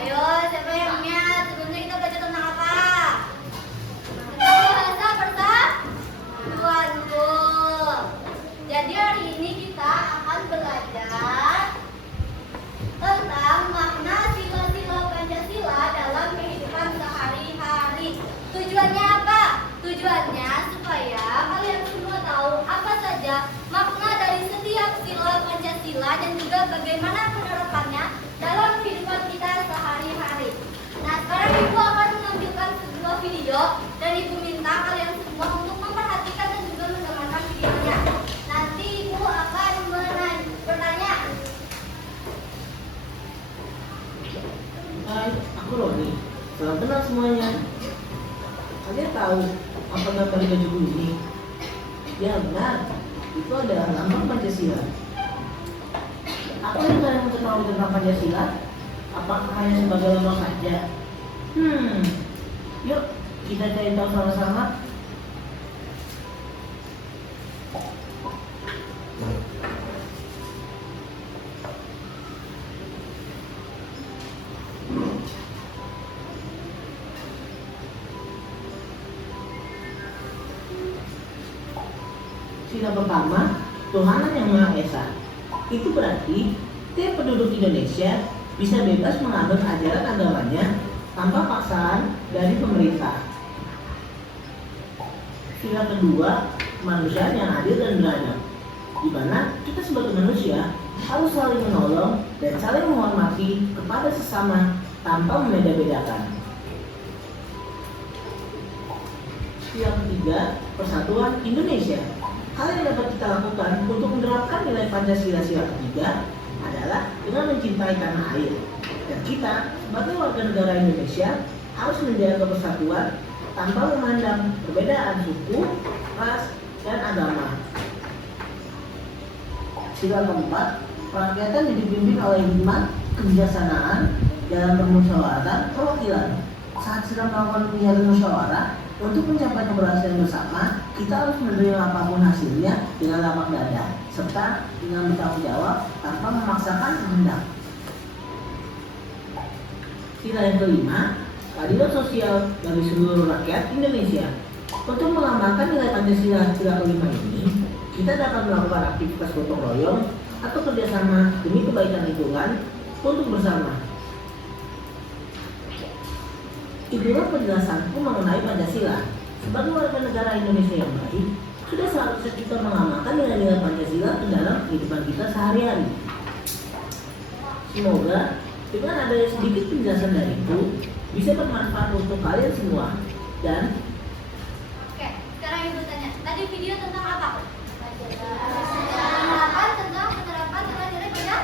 Ayo, siapa yang ingat? Sebelumnya kita baca tentang apa? Tentang bahasa persatuanku. Jadi hari ini kita akan belajar tentang makna sila-sila Pancasila dalam kehidupan sehari-hari. Tujuannya apa? Tujuannya supaya kalian semua tahu apa saja makna dari setiap sila Pancasila dan juga bagaimana penerapannya dalam kehidupan kita sehari-hari. Nah, sekarang Ibu akan menampilkan sebuah video dan Ibu minta kalian semua untuk memperhatikan dan juga mendengarkan videonya. Nanti Ibu akan bertanya. Hai, aku Roni. Salam kenal semuanya. Kalian tahu apa gambar di bajuku ini? Ya benar, itu adalah lambang Pancasila. Apa yang kalian mau tahu tentang Pancasila? Apakah hanya sebagai lambang saja? Yuk kita cari tahu sama-sama. Sila pertama, Tuhanan Yang Maha Esa. Itu berarti tiap penduduk Indonesia bisa bebas menganut ajaran agamanya tanpa paksaan dari pemerintah. Sila kedua, kemanusiaan yang adil dan beradab, di mana kita sebagai manusia harus saling menolong dan saling menghormati kepada sesama tanpa membeda-bedakan. Sila ketiga, persatuan Indonesia. Hal yang dapat kita lakukan untuk menerapkan nilai Pancasila sila ketiga adalah dengan mencintai tanah air. Dan kita sebagai warga negara Indonesia harus menjaga persatuan tanpa memandang perbedaan suku, ras, dan agama. Sila keempat, perakyatan dipimpin oleh hikmat kebijaksanaan dalam permusyawaratan perwakilan. Saat sedang melakukan kegiatan musyawarah untuk mencapai keberhasilan bersama, kita harus menerima apapun hasilnya dengan lapang dada, serta dengan bertanggung jawab tanpa memaksakan kehendak. Sila yang kelima, keadilan sosial bagi seluruh rakyat Indonesia. Untuk melambangkan nilai Pancasila sila kelima ini, kita dapat melakukan aktivitas gotong royong atau kerjasama demi kebaikan lingkungan untuk bersama. Itulah penjelasanku mengenai Pancasila. Sebagai warga negara Indonesia yang baik, sudah seharusnya kita mengamalkan nilai-nilai Pancasila ke dalam kehidupan kita sehari-hari. Semoga dengan adanya sedikit penjelasan dariku bisa bermanfaat untuk kalian semua. Dan Oke, sekarang Ibu tanya. Tadi video tentang apa? Penerapan tentang penerapan nilai-nilai Pancasila.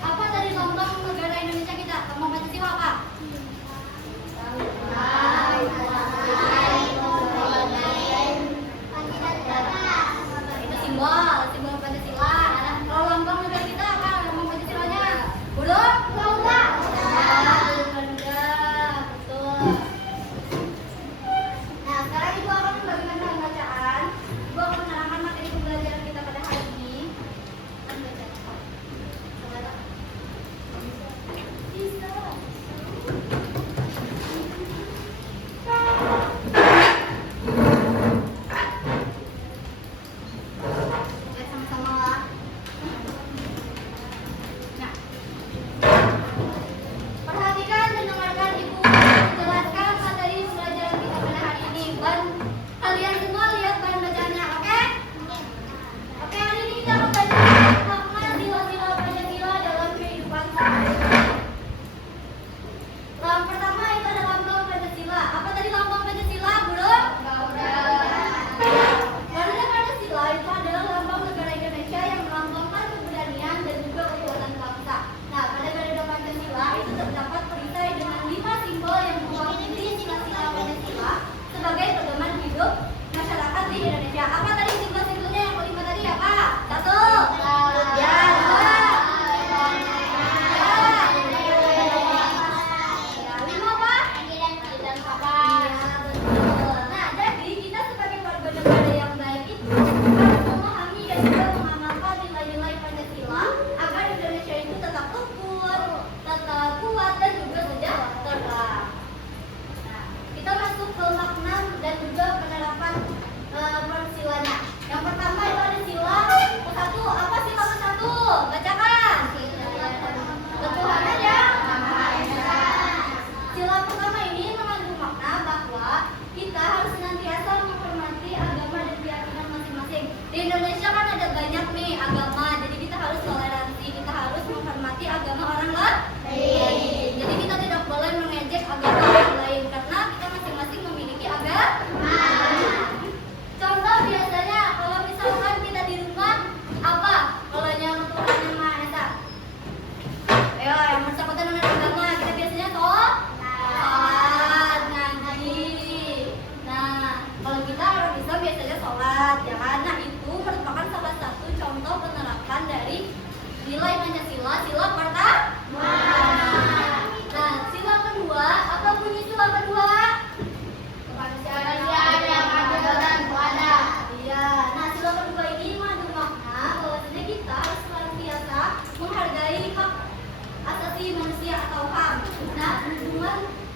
Apa dari lambang negara Indonesia kita? Lambang Pancasila apa? Itu simbol Pancasila. Nah, kalau lambang negara kita apa? Lambang Pancasilanya? Burung? Garuda. Garuda, betul. Nah, sekarang Ibu akan membagikan bahan bacaan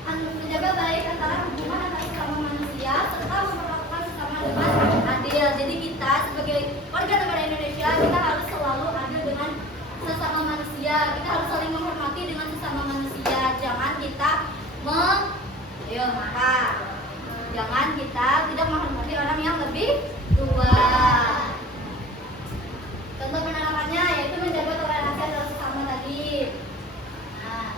menjaga baik antara hubungan antar sesama manusia serta memperlakukan sesama dengan adil. Jadi kita sebagai warga negara Indonesia kita harus selalu adil dengan sesama manusia. Kita harus saling menghormati dengan sesama manusia. Jangan kita jangan kita tidak menghormati orang yang lebih tua. Contoh penerapannya yaitu menjaga toleransi antar sesama tadi. Nah,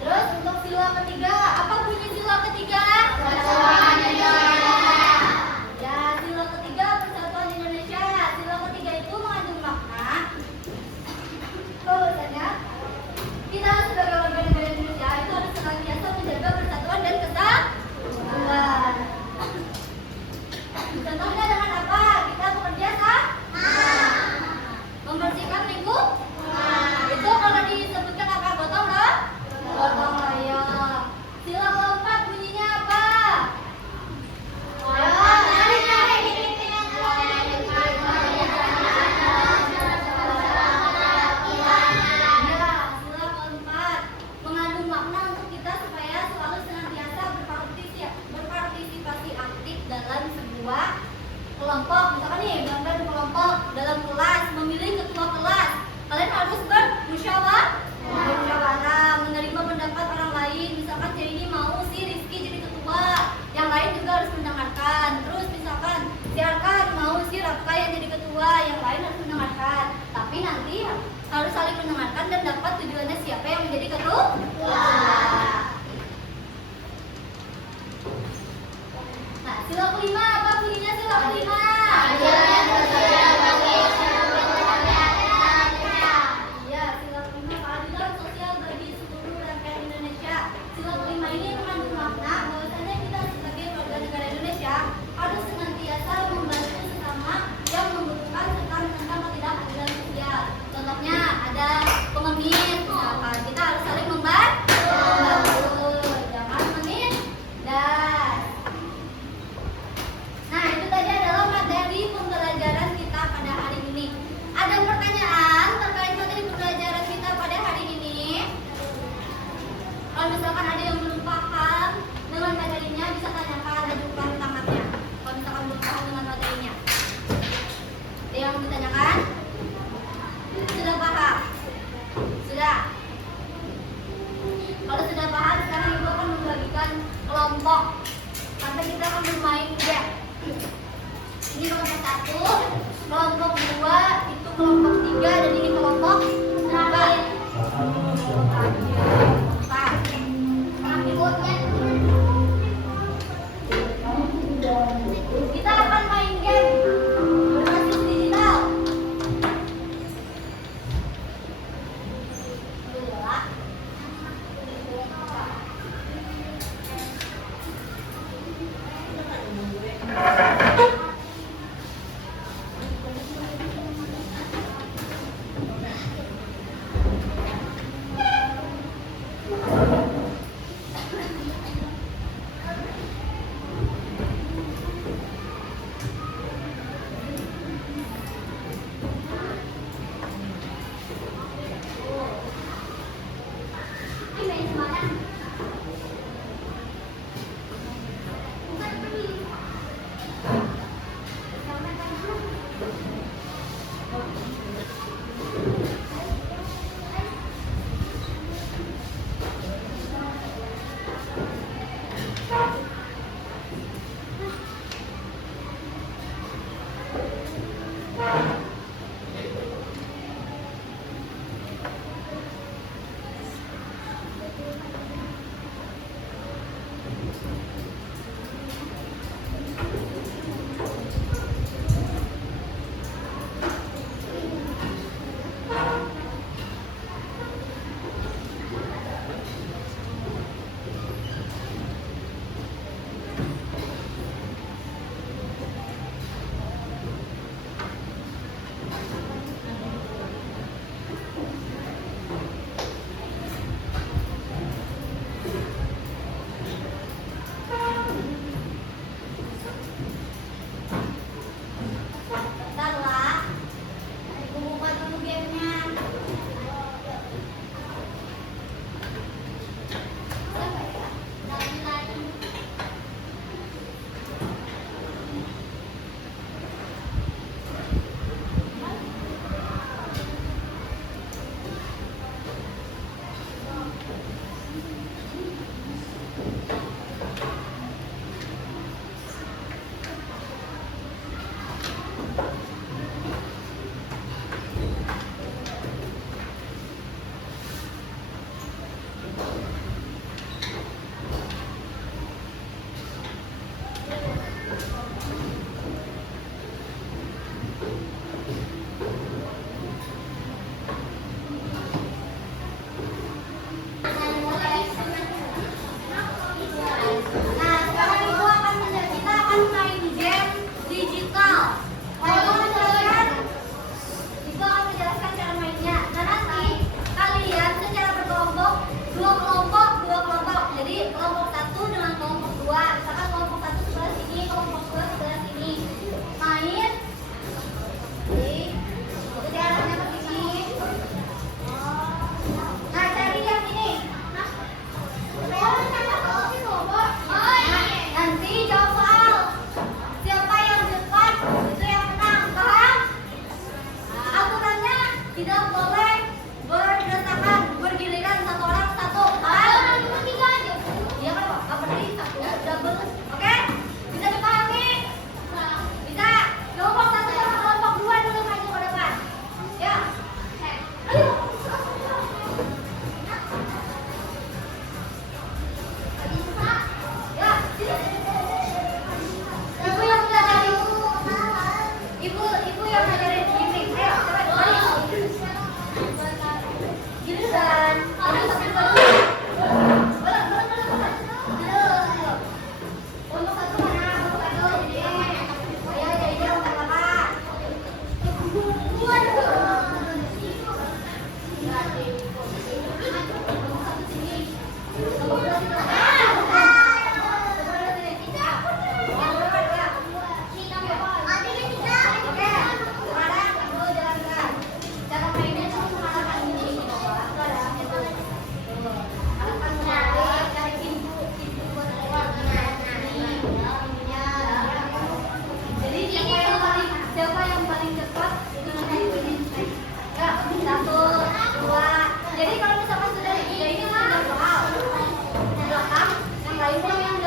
terus untuk sila ketiga, apa bunyi sila ketiga? Persatuan Indonesia. Ya, sila ketiga Persatuan Indonesia. Sila ketiga itu mengandung makna bahwasanya kita sebagai warga negara Indonesia itu harus senantiasa menjaga persatuan dan kesatuan. Contohnya dengan apa? Kita bekerja membersihkan lingkungan. Itu kalau disebutkan apa? Gotong royong.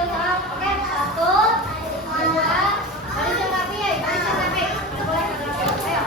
salah. Oke, 1, 2, baris yang rapi ya, baris yang rapi. Nggak boleh nggak rapi. Ayo.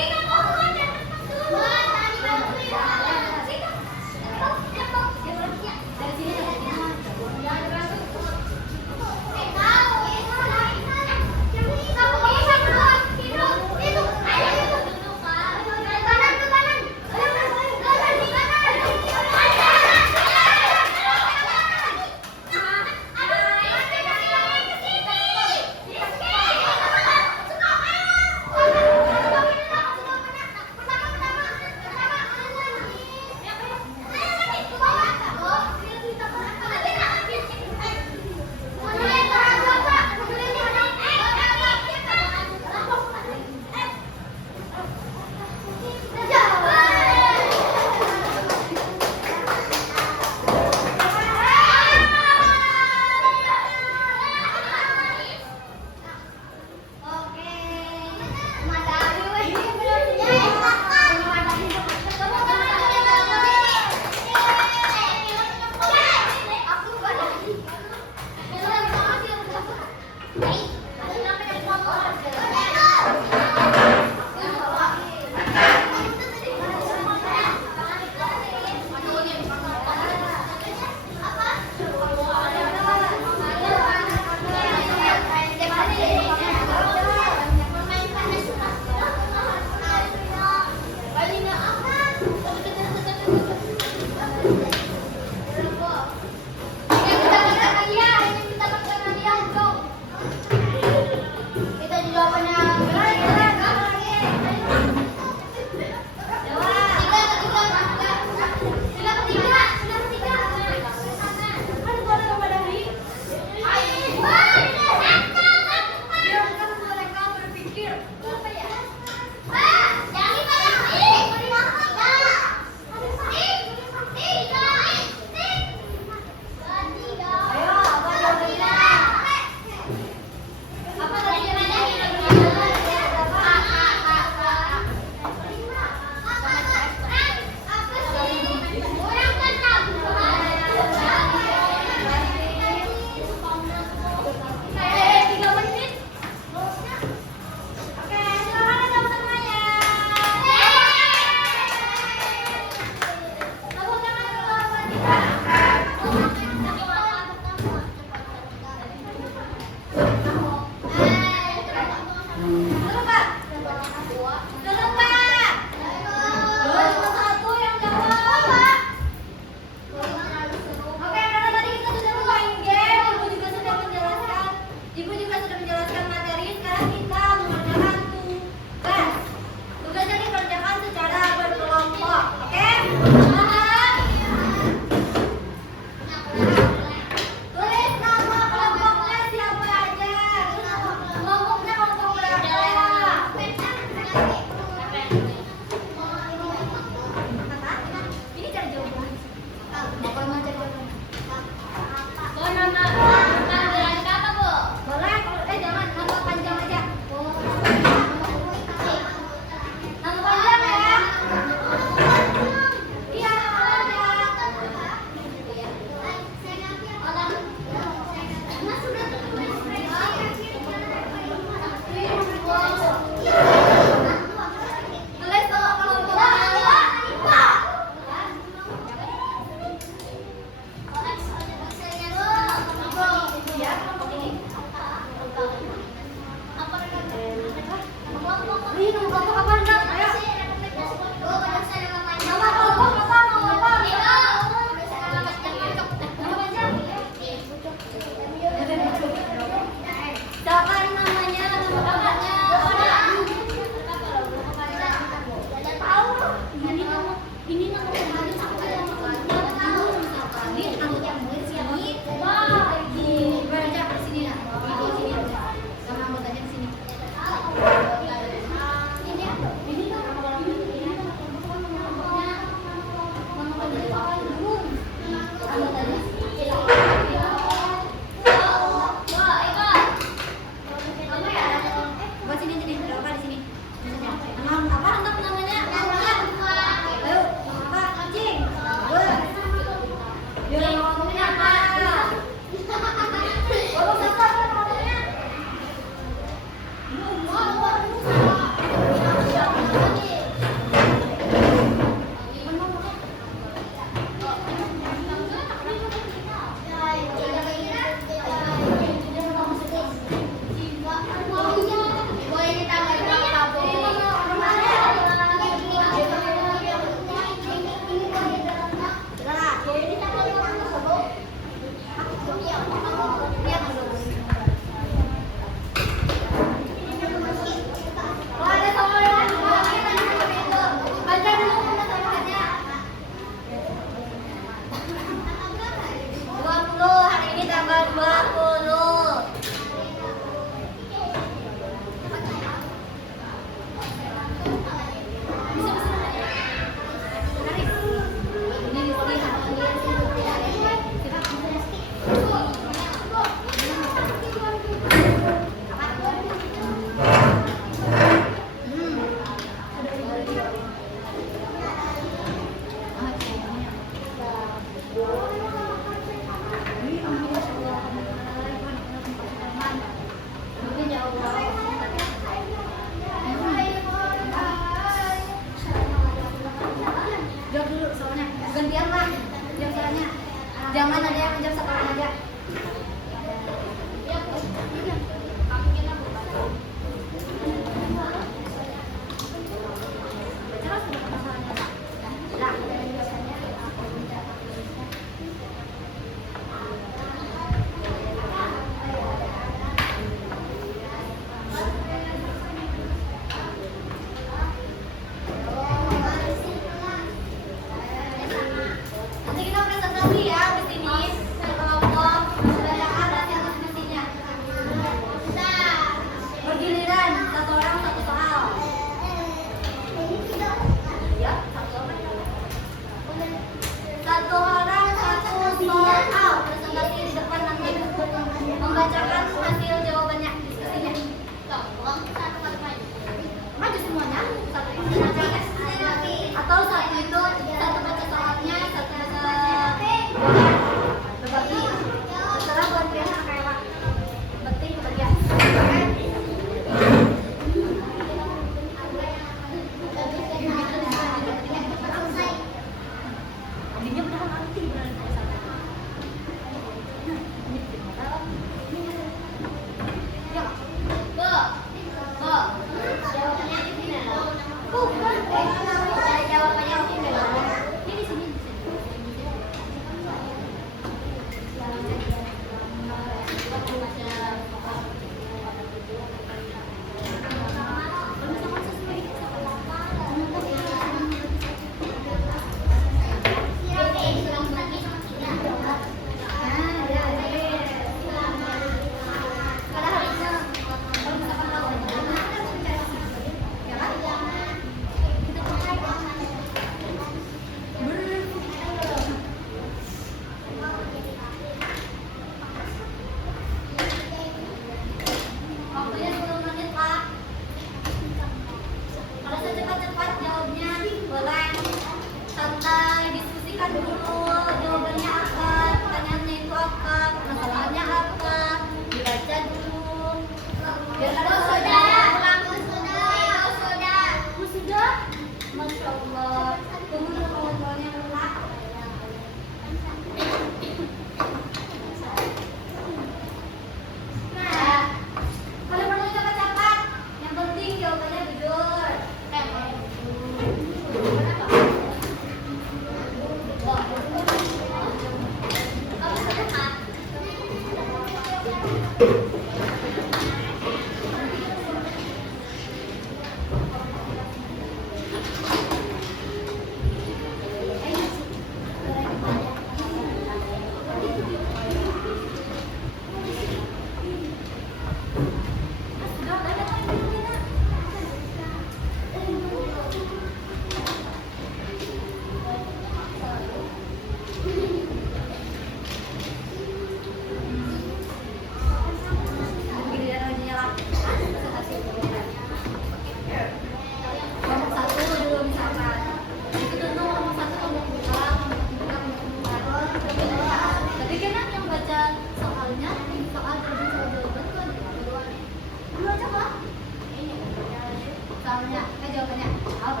soalnya. Jawabannya. Soal.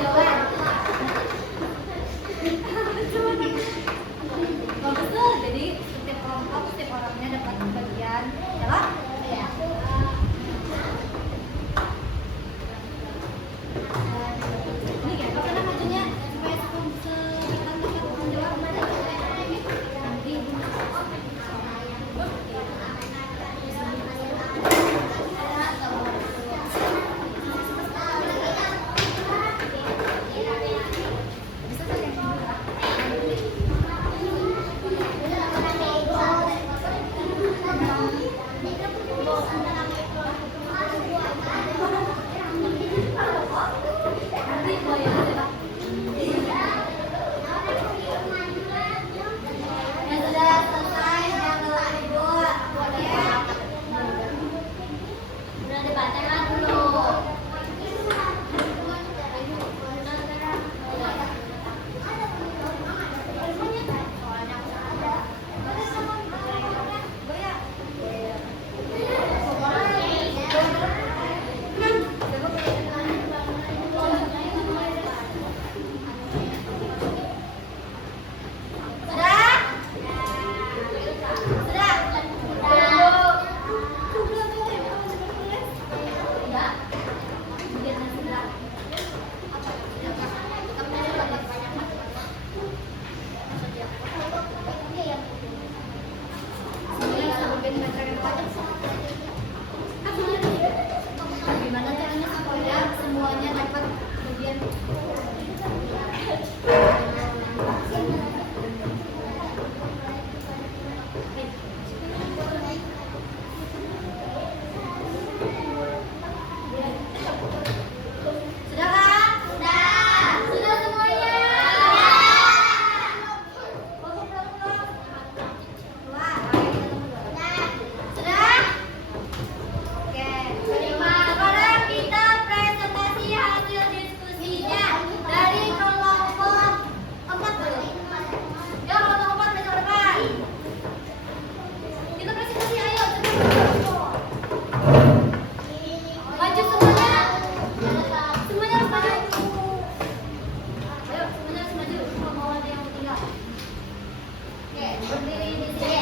Jawaban. Bagus tuh. Jadi setiap kelompok, setiap orangnya dapat bagian jawab. Ya. Ini ya, karena majunya supaya sedekat menjawab nanti. Yang sudah selesai jangan ribut, boleh. Udah dibacakan dulu. Gimana caranya supaya semuanya dapat bagian? Sudah kan? Sudah semuanya? Sudah? Oke, sekarang kita presentasi hasil diskusinya dari kelompok 4 dulu. Yuk, kelompok 4 baca depan. Kita presentasi, ayo cepat. Maju semuanya. Semuanya harus maju. Ayo, semuanya harus maju. Mau ada yang tinggal. Oke, berdiri di sini.